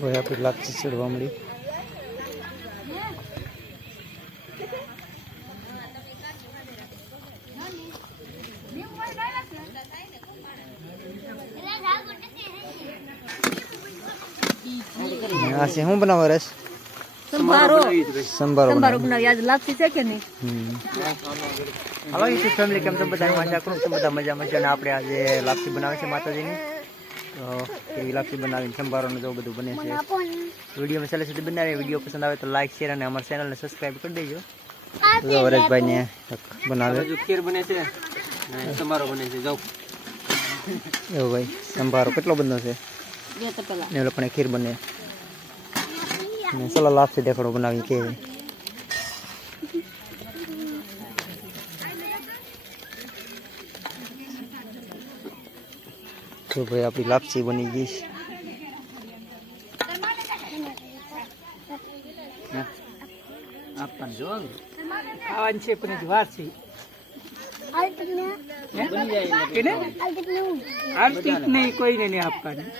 ભાઈ આપણે લાપસી ચડવા મળી. આ છે શું બનાવો રસ? સંભારો બનાવી આજ લાપસી છે કે નહીં? હાલો યુટ્યુબ ફેમિલી, કેમ તમે બધા મજા કરું? તમે બધા મજામાં છે. અને આપણે આજે લાપસી બનાવે છે માતાજીની. તો એવી લાપસી બનાવીને સંભારોને જો બધું બને છે. વિડીયોમાં ચાલે સુધી બનાવીએ. વિડીયો પસંદ આવે તો લાઈક શેર અને અમારા ચેનલને સબસ્ક્રાઈબ કરી દેજો. વરેશભાઈને બનાવે ખીર બને છે, સંભારો બને છે. જાઓ એવું ભાઈ, સંભારો કેટલો બધો છે ને એ લોકોને ખીર બને. ચલો લાપસી દેખાડો બનાવી કે તો ભાઈ આપણી લાપસી બની ગઈ છે. આપવાનું જો ખાવાની છે પણ વાર છે. આરતી નહીં, કોઈને નહીં આપવાની.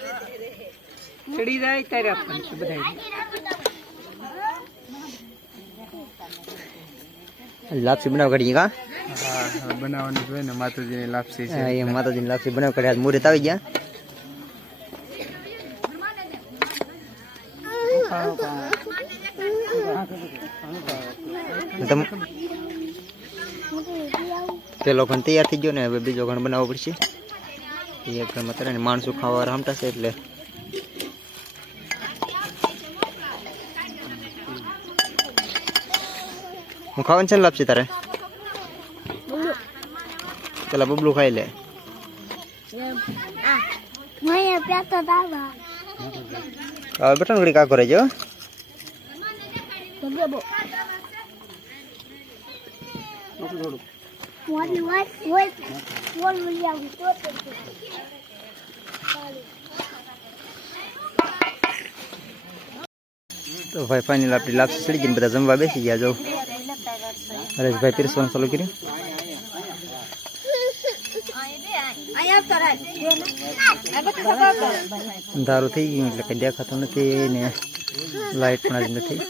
ચડી જાય ત્યારે આપવાની છે બધા. લાપસી બનાવ કાઢીએ કા? હા, બનાવવાની જોઈએ ને. માતાજીની લાપસી છે. એ માતાજીની લાપસી બનાવ કાઢી. આજ મુહૂર્ત આવી ગયા. પેલો ઘણ તૈયાર થઈ ગયો ને હવે બીજો ઘણ બનાવવો પડશે. એક ઘરમાં તને માણસો ખાવા રામતા છે એટલે હું ખાવાનું છે ને લાપસી તારે? પેલા બબલું ખાઈ લે. હવે બેટા ઘડી કાકો રહેજો. તો ભાઈ ફાઇનલ આપણી લાપસી ચડી ગઈ. બધા જમવા બેસી ગયા. જો હરેશભાઈ પીરસવાનું ચાલુ કર્યું. અંધારું થઈ ગયું એટલે કઈ દેખાતું નથી ને લાઈટ પણ જ નથી.